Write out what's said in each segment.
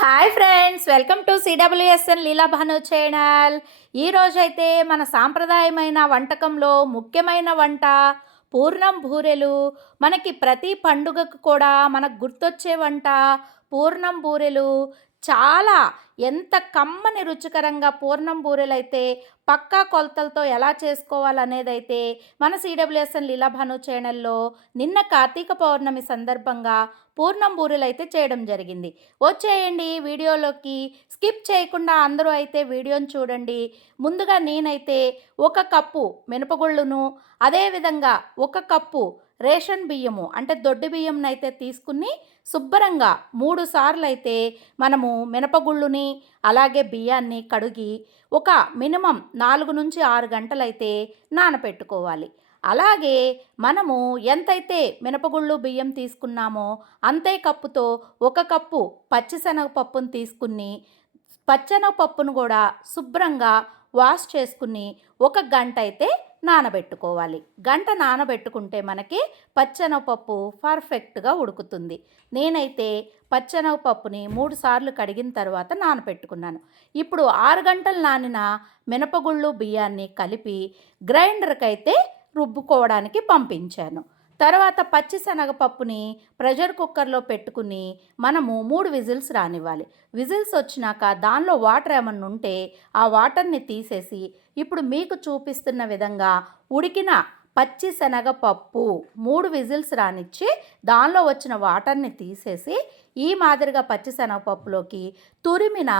Hi friends welcome to CWSN Leela Bhanu channel ఈరోజైతే మన సాంప్రదాయమైన వంటకంలో ముఖ్యమైన వంట పూర్ణం బూరెలు. మనకి ప్రతి పండుగకు కూడా మనకు గుర్తొచ్చే వంట పూర్ణం బూరెలు. చాలా ఎంత కమ్మని రుచికరంగా పూర్ణం బూరెలైతే పక్కా కొలతలతో ఎలా చేసుకోవాలనేదైతే అయితే మన సిడబ్ల్యూఎస్ఎన్ లీలాభాను ఛానల్లో నిన్న కార్తీక పౌర్ణమి సందర్భంగా పూర్ణం బూరెలు అయితే చేయడం జరిగింది. వచ్చేయండి వీడియోలోకి. స్కిప్ చేయకుండా అందరూ అయితే వీడియోని చూడండి. ముందుగా నేనైతే ఒక కప్పు మినపగుళ్ళును అదేవిధంగా ఒక కప్పు రేషన్ బియ్యము అంటే దొడ్డు బియ్యం అయితే తీసుకుని శుభ్రంగా మూడు సార్లు అయితే మనము మినపగుళ్ళుని అలాగే బియ్యాన్ని కడిగి ఒక మినిమం నాలుగు నుంచి ఆరు గంటలైతే నానపెట్టుకోవాలి. అలాగే మనము ఎంతైతే మినపగుళ్ళు బియ్యం తీసుకున్నామో అంతే కప్పుతో ఒక కప్పు పచ్చిశనగపప్పును తీసుకుని పచ్చెనగపప్పును కూడా శుభ్రంగా వాష్ చేసుకుని ఒక గంట అయితే నానబెట్టుకోవాలి. గంట నానబెట్టుకుంటే మనకి పచ్చెనగపప్పు పర్ఫెక్ట్గా ఉడుకుతుంది. నేనైతే పచ్చెనగపప్పుని మూడు సార్లు కడిగిన తర్వాత నానబెట్టుకున్నాను. ఇప్పుడు ఆరు గంటలు నానిన మినపగుళ్ళు బియ్యాన్ని కలిపి గ్రైండర్కి అయితే రుబ్బుకోవడానికి పంపించాను. తర్వాత పచ్చి శనగపప్పుని ప్రెషర్ కుక్కర్లో పెట్టుకుని మనము మూడు విజిల్స్ రానివ్వాలి. విజిల్స్ వచ్చినాక దానిలో వాటర్ ఏమన్నా ఉంటే ఆ వాటర్ని తీసేసి ఇప్పుడు మీకు చూపిస్తున్న విధంగా ఉడికిన పచ్చి శనగపప్పు మూడు విజిల్స్ రానిచ్చి దానిలో వచ్చిన వాటర్ని తీసేసి ఈ మాదిరిగా పచ్చి శనగపప్పులోకి తురిమిన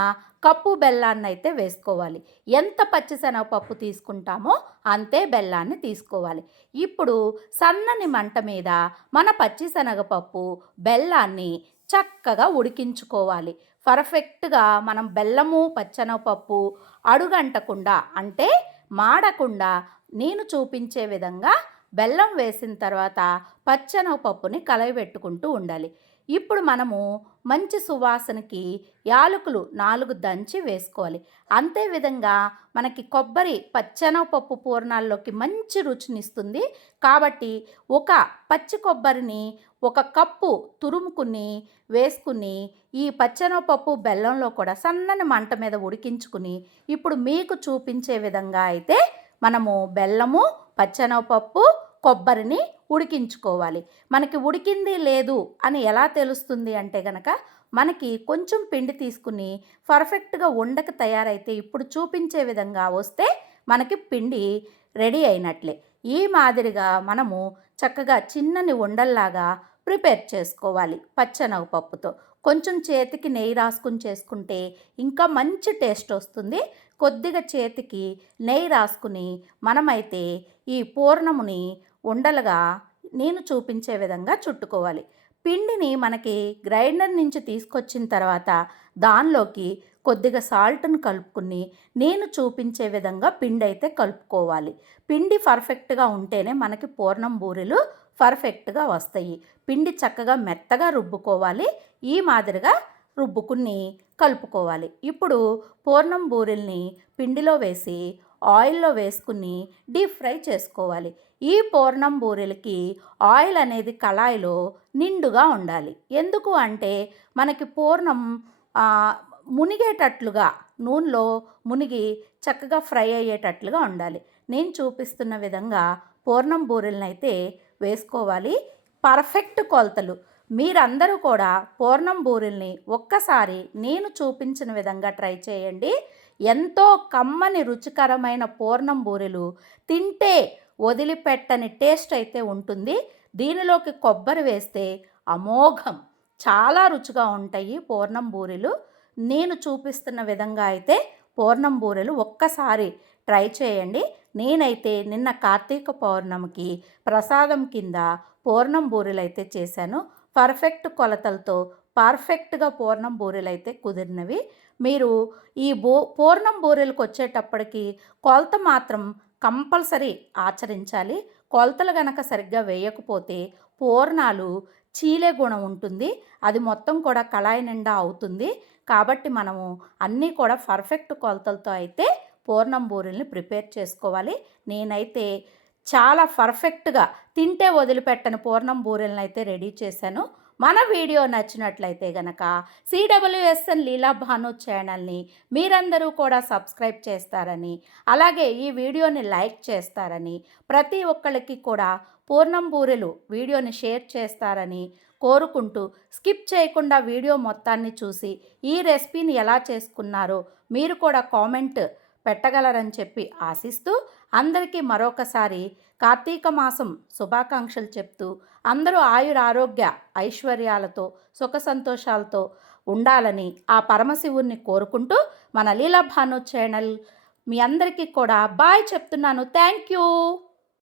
కప్పు బెల్లాన్ని అయితే వేసుకోవాలి. ఎంత పచ్చి శనగపప్పు తీసుకుంటామో అంతే బెల్లాన్ని తీసుకోవాలి. ఇప్పుడు సన్నని మంట మీద మన పచ్చి శనగపప్పు బెల్లాన్ని చక్కగా ఉడికించుకోవాలి. పర్ఫెక్ట్గా మనం బెల్లము పచ్చనపప్పు అడుగంటకుండా అంటే మాడకుండా నేను చూపించే విధంగా బెల్లం వేసిన తర్వాత పచ్చెనగపప్పుని కలయబెట్టుకుంటూ ఉండాలి. ఇప్పుడు మనము మంచి సువాసనకి యాలకులు నాలుగు దంచి వేసుకోవాలి. అంతే విధంగా మనకి కొబ్బరి పచ్చెనగపప్పు పూర్ణాల్లోకి మంచి రుచినిస్తుంది. కాబట్టి ఒక పచ్చి కొబ్బరిని ఒక కప్పు తురుముకుని వేసుకుని ఈ పచ్చెనగపప్పు బెల్లంలో కూడా సన్నని మంట మీద ఉడికించుకుని ఇప్పుడు మీకు చూపించే విధంగా అయితే మనము బెల్లము పచ్చనపప్పు కొబ్బరిని ఉడికించుకోవాలి. మనకి ఉడికింది లేదు అని ఎలా తెలుస్తుంది అంటే గనక మనకి కొంచెం పిండి తీసుకుని పర్ఫెక్ట్గా ఉండక తయారైతే ఇప్పుడు చూపించే విధంగా వస్తే మనకి పిండి రెడీ అయినట్లే. ఈ మాదిరిగా మనము చక్కగా చిన్నని ఉండల్లాగా ప్రిపేర్ చేసుకోవాలి పచ్చెనగపప్పుతో కొంచెం చేతికి నెయ్యి రాసుకుని చేసుకుంటే ఇంకా మంచి టేస్ట్ వస్తుంది. కొద్దిగా చేతికి నెయ్యి రాసుకుని మనమైతే ఈ పూర్ణముని ఉండలుగా నేను చూపించే విధంగా చుట్టుకోవాలి. పిండిని మనకి గ్రైండర్ నుంచి తీసుకొచ్చిన తర్వాత దానిలోకి కొద్దిగా సాల్ట్ను కలుపుకుని నేను చూపించే విధంగా పిండి అయితే కలుపుకోవాలి. పిండి పర్ఫెక్ట్గా ఉంటేనే మనకి పూర్ణం బూరెలు పర్ఫెక్ట్గా వస్తాయి. పిండి చక్కగా మెత్తగా రుబ్బుకోవాలి. ఈ మాదిరిగా రుబ్బుకుని కలుపుకోవాలి. ఇప్పుడు పూర్ణం బూరెల్ని పిండిలో వేసి ఆయిల్లో వేసుకుని డీప్ ఫ్రై చేసుకోవాలి. ఈ పూర్ణం బూరెలకి ఆయిల్ అనేది కళాయిలో నిండుగా ఉండాలి. ఎందుకు అంటే మనకి పూర్ణం మునిగేటట్లుగా నూనెలో మునిగి చక్కగా ఫ్రై అయ్యేటట్లుగా ఉండాలి. నేను చూపిస్తున్న విధంగా పూర్ణం బూరెలను అయితే వేసుకోవాలి. పర్ఫెక్ట్ కొలతలు. మీరందరూ కూడా పూర్ణం బూరెల్ని ఒక్కసారి నేను చూపించిన విధంగా ట్రై చేయండి. ఎంతో కమ్మని రుచికరమైన పూర్ణం బూరెలు తింటే వదిలిపెట్టని టేస్ట్ అయితే ఉంటుంది. దీనిలోకి కొబ్బరి వేస్తే అమోఘం. చాలా రుచిగా ఉంటాయి పూర్ణం బూరెలు. నేను చూపిస్తున్న విధంగా అయితే పూర్ణం బూరెలు ఒక్కసారి ట్రై చేయండి. నేనైతే నిన్న కార్తీక పౌర్ణమికి ప్రసాదం కింద పూర్ణం బూరెలు అయితే చేశాను. పర్ఫెక్ట్ కొలతలతో పర్ఫెక్ట్గా పూర్ణం బూరెలు అయితే కుదిరినవి. మీరు ఈ బో పూర్ణం బూరెలకు వచ్చేటప్పటికి కొలత మాత్రం కంపల్సరీ ఆచరించాలి. కొలతలు గనక సరిగ్గా వేయకపోతే పూర్ణాలు చీలే గుణం ఉంటుంది. అది మొత్తం కూడా కళాయి నిండా అవుతుంది. కాబట్టి మనము అన్నీ కూడా పర్ఫెక్ట్ కొలతలతో అయితే పూర్ణం బూరెల్ని ప్రిపేర్ చేసుకోవాలి. నేనైతే చాలా పర్ఫెక్ట్గా తింటే వదిలిపెట్టని పూర్ణం బూరెలను అయితే రెడీ చేశాను. మన వీడియో నచ్చినట్లయితే గనక సిడబ్ల్యూఎస్ఎన్ లీలా భాను ఛానల్ని మీరందరూ కూడా సబ్స్క్రైబ్ చేస్తారని అలాగే ఈ వీడియోని లైక్ చేస్తారని ప్రతి ఒక్కరికి కూడా పూర్ణం బూరెలు వీడియోని షేర్ చేస్తారని కోరుకుంటూ స్కిప్ చేయకుండా వీడియో మొత్తాన్ని చూసి ఈ రెసిపీని ఎలా చేసుకున్నారో మీరు కూడా కామెంట్ పెట్టగలరని చెప్పి ఆశిస్తూ అందరికీ మరొకసారి కార్తీక మాసం శుభాకాంక్షలు చెప్తూ అందరూ ఆయుర ఆరోగ్య ఐశ్వర్యాలతో సుఖ సంతోషాలతో ఉండాలని ఆ పరమశివుణ్ణి కోరుకుంటూ మన లీలా భాను ఛానల్ మీ అందరికీ కూడా బాయ్ చెప్తున్నాను. Thank you